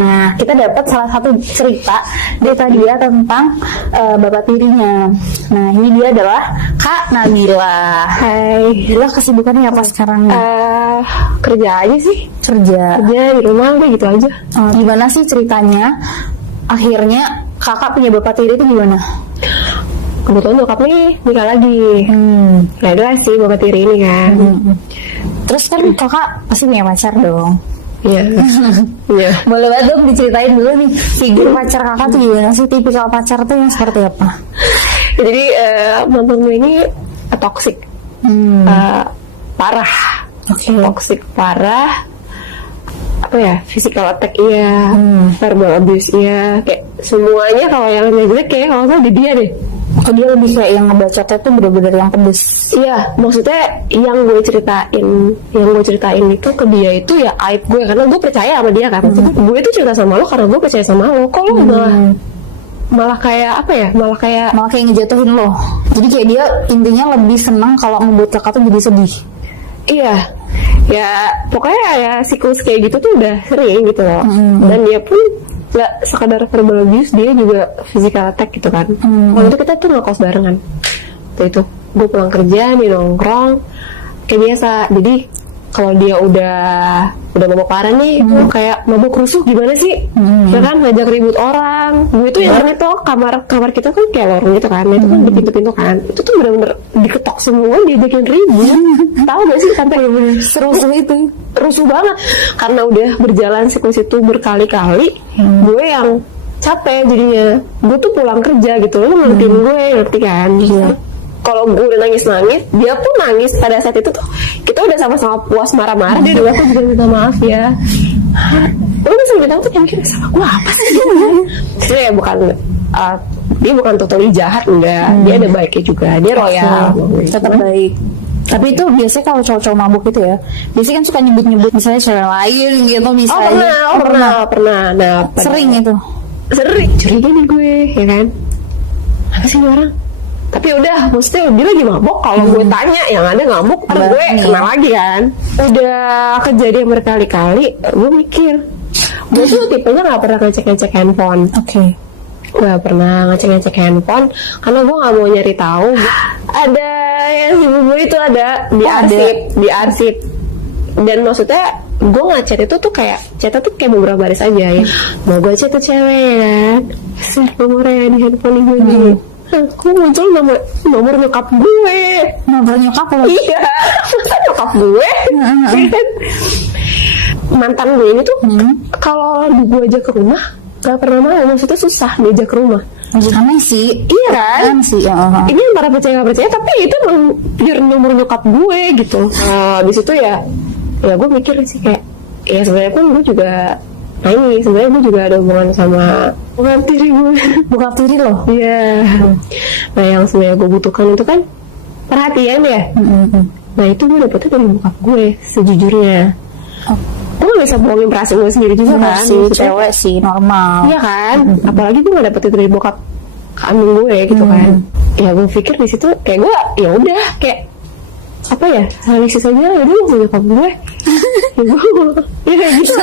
Nah, kita dapat salah satu cerita dia tentang bapak tirinya. Nah, ini dia adalah Kak Nabila. Hai. Nabila kesibukannya apa sekarang? Kerja aja sih. Kerja Di rumah udah gitu aja. Gimana sih ceritanya? Akhirnya kakak punya bapak tiri itu gimana? Kebetulan nyokap nih nikah lagi. Nah adalah sih bapak tiri ini kan. Terus kan kakak pasti punya pacar dong. Iya. Iya. Boleh banget dong diceritain dulu nih figur pacar kakak tuh gimana sih? Tipikal pacar tuh yang seperti apa? Jadi mantan gue ini toxic. Parah. Oke. Toxic parah. Apa ya? Physical attack iya. Verbal abuse iya. Kayak semuanya kalau yang jelek kayak kalau nggak di dia deh. Oh, dia lebih kayak yang ngebacotnya tuh bener-bener yang pedes. Iya, maksudnya yang gue ceritain itu ke dia itu ya aib gue karena gue percaya sama dia kan. Maksudnya gue tuh cerita sama lo karena gue percaya sama lo. Kok lo malah kayak apa ya? Malah kayak ngejatuhin lo. Jadi kayak dia intinya lebih senang kalau ngebuat kakak tuh jadi sedih. iya. Ya pokoknya ya siklus kayak gitu tuh udah sering gitu loh. Dan dia pun gak sekadar verbal abuse, dia juga physical attack gitu kan. Waktu itu kita tuh ngekos barengan. Waktu itu gue pulang kerja, dia nongkrong kayak biasa. Jadi kalau dia udah mabok parah nih, kayak mabok rusuh gimana sih? Ya kan ngajak ribut orang. Gue tuh yang itu kamar kita kan kayak lorong gitu kan. Itu kan di pintu-pintu kan. Itu tuh bener-bener diketok semua, diajakin ribut. Tahu gak sih sampai Serusuh itu. Rusuh banget karena udah berjalan siklus itu berkali-kali. Gue yang capek jadinya. Gue tuh pulang kerja gitu, lo ngertiin gue, ngerti kan? Kalau gue udah nangis, dia pun nangis. Pada saat itu tuh kita udah sama-sama puas marah-marah. Dia udah juga minta maaf ya. Lo udah sering bilang tuh kayak mikir sama gue apa sih? Sebenarnya dia bukan totally jahat, enggak. Dia ada baiknya juga. Dia royal, tetap baik. Tapi itu biasanya kalau cowok-cowok mabuk gitu ya, biasanya kan suka nyebut-nyebut misalnya cewek lain gitu misalnya. Pernah. Nah, sering itu. Sering. Curiga nih gue, ya kan? Apa sih ini orang? Tapi udah, maksudnya dia lagi mabok. Kalau gue tanya, yang ada ngamuk, ntar gue kena lagi kan. Udah kejadian berkali-kali, gue mikir, gue tuh tipenya gak pernah ngecek-ngecek handphone. Oke. Gak pernah ngecek-ngecek handphone karena gue gak mau nyari tahu. Ada yang si bubu itu ada diarsip. Dan maksudnya gue ngechat itu tuh kayak chatnya tuh kayak beberapa baris aja ya. Mau gue chat tuh cewek kan, share nomornya di handphone gue nih. Aku muncul nomor nyokap gue. Nomor nyokap lo? Iya, nyokap gue. Mantan gue ini tuh kalau gue ajak ke rumah gak pernah mau, maksudnya susah diajak ke rumah. Aneh sih. Iya kan? Sih, ini antara percaya gak percaya, tapi itu emang pure nomor nyokap gue gitu. Di situ ya gue mikir sih kayak, ya sebenarnya pun gue juga ini sebenarnya gue juga ada hubungan sama bukan tiri gue. Bukan tiri loh. Iya. Nah yang sebenarnya gue butuhkan itu kan perhatian ya. Nah itu gue dapetnya dari bokap gue sejujurnya. Gue gak bisa bohongin perasaan gue sendiri juga kan. Cewek sih normal. Iya kan. Apalagi gue gak dapet itu dari bokap kandung gue gitu kan. Ya gue pikir di situ kayak gue ya udah kayak apa ya, analisis aja udah mau nyokap gue. Ya gitu.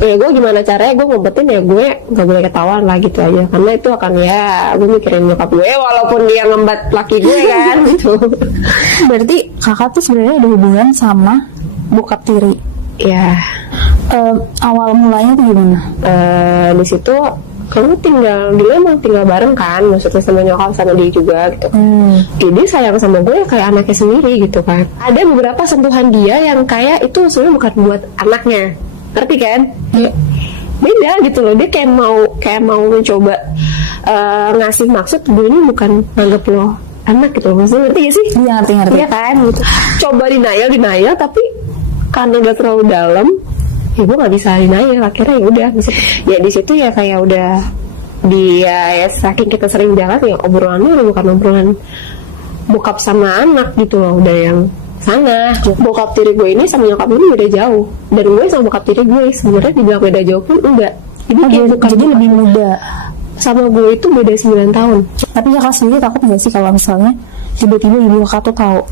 Ya gue gimana caranya gue ngumpetin ya, gue gak boleh ketahuan lah gitu aja, karena itu akan ya gue mikirin nyokap gue walaupun dia ngembat laki gue kan gitu. Berarti kakak tuh sebenarnya ada hubungan sama bokap tiri. Ya awal mulanya tuh gimana? Di situ kamu dia emang tinggal bareng kan, maksudnya sama nyokap sama dia juga gitu. Jadi sayang sama gue kayak anaknya sendiri gitu kan. Ada beberapa sentuhan dia yang kayak itu sebenarnya bukan buat anaknya, ngerti kan? Beda gitu loh, dia kayak mau mencoba ngasih maksud gue ini bukan anggap lo anak gitu loh, maksudnya ngerti gak sih? Iya ngerti. Iya kan gitu. Coba denial tapi karena udah terlalu dalam, ya gue nggak bisa denial. Akhirnya ya udah ya di situ ya kayak udah dia ya saking kita sering jalan ya obrolannya udah bukan obrolan bokap sama anak gitu loh, udah yang sana. Bokap tiri gue ini sama nyokap gue beda jauh, dan gue sama bokap tiri gue sebenarnya dibilang beda jauh pun enggak. Jadi lebih muda. Sama gue itu beda 9 tahun. Tapi kakak sendiri takut nggak sih kalau misalnya tiba-tiba ibu kakak tuh tahu?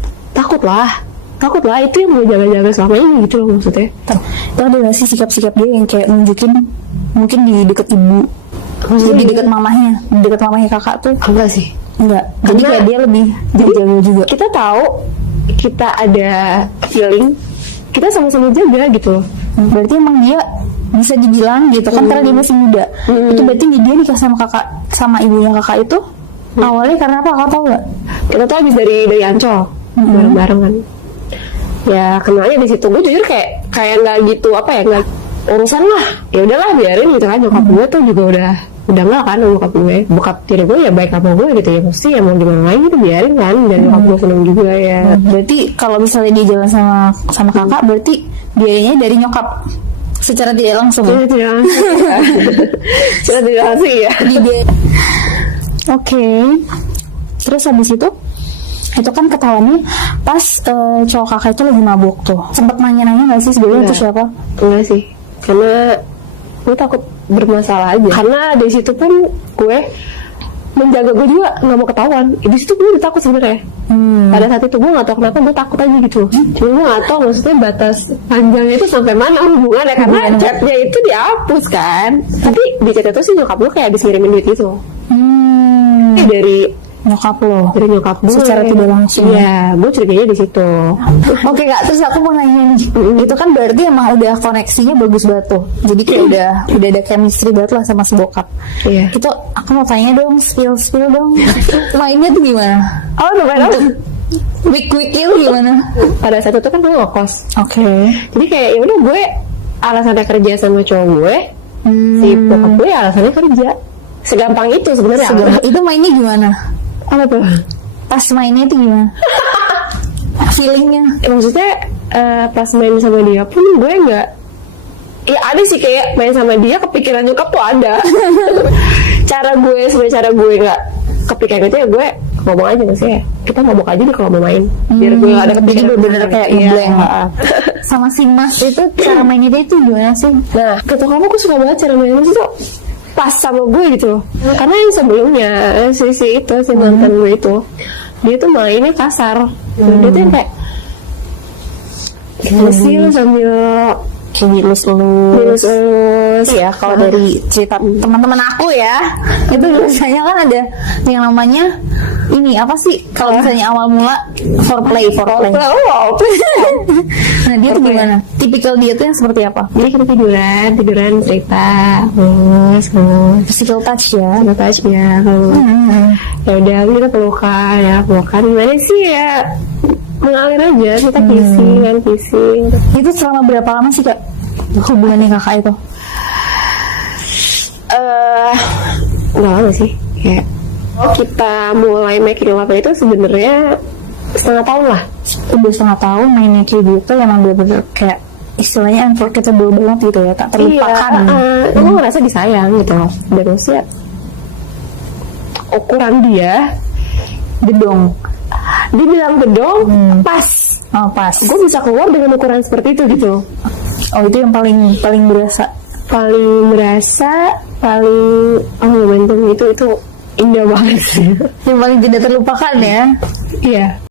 Takut lah, itu yang mau jaga-jaga selama ini gitu loh maksudnya. Itu ada gak sih sikap-sikap dia yang kayak nunjukin mungkin di deket ibu, di deket mamahnya kakak tuh enggak sih. enggak. Jadi Karena- kayak dia lebih jaga juga. Kita tahu kita ada feeling, kita sama-sama jaga gitu loh. Berarti emang dia bisa dibilang gitu kan karena dia masih muda. Itu berarti dia nikah sama kakak, sama ibunya kakak itu awalnya karena apa? Kakak tahu nggak? Kita tuh habis dari Ancol bareng-bareng kan. Ya kenalnya di situ. Gue jujur kayak nggak gitu apa ya, nggak urusan lah. Ya udahlah biarin gitu kan. Nyokap gue tuh juga udah nggak kan sama bokap tiri gue ya baik sama gue gitu ya, mesti ya mau gimana lagi gitu biarin kan, dan nyokap gue seneng juga ya. Berarti kalau misalnya dia jalan sama kakak, berarti biayanya dari nyokap secara tidak langsung. Tidak langsung ya. Sudah tidak langsung ya. Oke. Terus habis itu kan ketahuannya pas cowok kakak itu lagi mabuk tuh. Sempet nanya-nanya nggak sih sebenarnya itu siapa? Enggak sih, karena gue takut bermasalah aja. Karena di situ pun gue menjaga, gue juga nggak mau ketahuan. Di situ gue udah takut sebenarnya. Pada saat itu gue nggak tahu kenapa gue takut aja gitu. Cuma gue nggak tahu maksudnya batas panjangnya itu sampai mana hubungannya, karena chatnya itu dihapus kan. Tapi di chat itu sih nyokap gue kayak habis ngirimin duit gitu. Dari Nyokap lo. nyokap gue Secara tidak langsung. Iya, gue curiganya di situ. Oke kak, terus aku mau nanya nih, itu kan berarti emang udah koneksinya bagus banget tuh. Jadi kayak udah ada chemistry banget lah sama si bokap. Iya. Itu aku mau tanya dong, spill dong. Mainnya tuh gimana? Oh, lumayan. Quick itu gimana? Pada saat itu kan gue ngekos. Oke. Jadi kayak ya udah gue alasannya kerja sama cowok gue, si bokap gue alasannya kerja. Segampang itu sebenarnya. Itu mainnya gimana? Apa tuh? Pas mainnya itu gimana? Feelingnya? Maksudnya pas main sama dia pun gue nggak. Ya ada sih kayak main sama dia kepikiran nyokap tuh ada. Cara gue nggak kepikiran itu ya gue ngomong aja maksudnya. Kita ngomong aja deh kalau mau main. Biar gue nggak ada Jadi kepikiran. bener-bener kayak Iya. ngeblank. Sama si Mas itu cara mainnya dia itu gimana sih? Nah, kata kamu gue suka banget cara mainnya itu pas sama gue gitu loh. Karena yang sebelumnya si mantan gue itu, dia tuh mainnya kasar. Dia tuh yang kayak gimana sih lu sambil lulus. Iya, kalau dari cerita teman-teman aku ya, itu biasanya kan ada yang namanya ini apa sih? Kalau misalnya awal mula foreplay. Nah dia tuh gimana? Tipikal dia tuh yang seperti apa? Jadi kita tiduran cerita, Physical touch ya. kalau ya udah kita pelukan gimana sih ya, mengalir aja kita kissing. Itu selama berapa lama sih kak hubungannya kakak itu? Nggak lama sih, kayak kita mulai making love itu sebenarnya setengah tahun lah. Udah setengah tahun mainnya kayak gitu, emang bener-bener kayak istilahnya unforgettable banget gitu ya, tak terlupakan. Iya, gue ngerasa disayang gitu loh. Dan maksudnya ukuran dia Bedong. dibilang bedong pas. Oh pas. Gue bisa keluar dengan ukuran seperti itu gitu. Oh itu yang paling berasa. Momentum itu indah banget sih. Yang paling tidak terlupakan ya. Iya.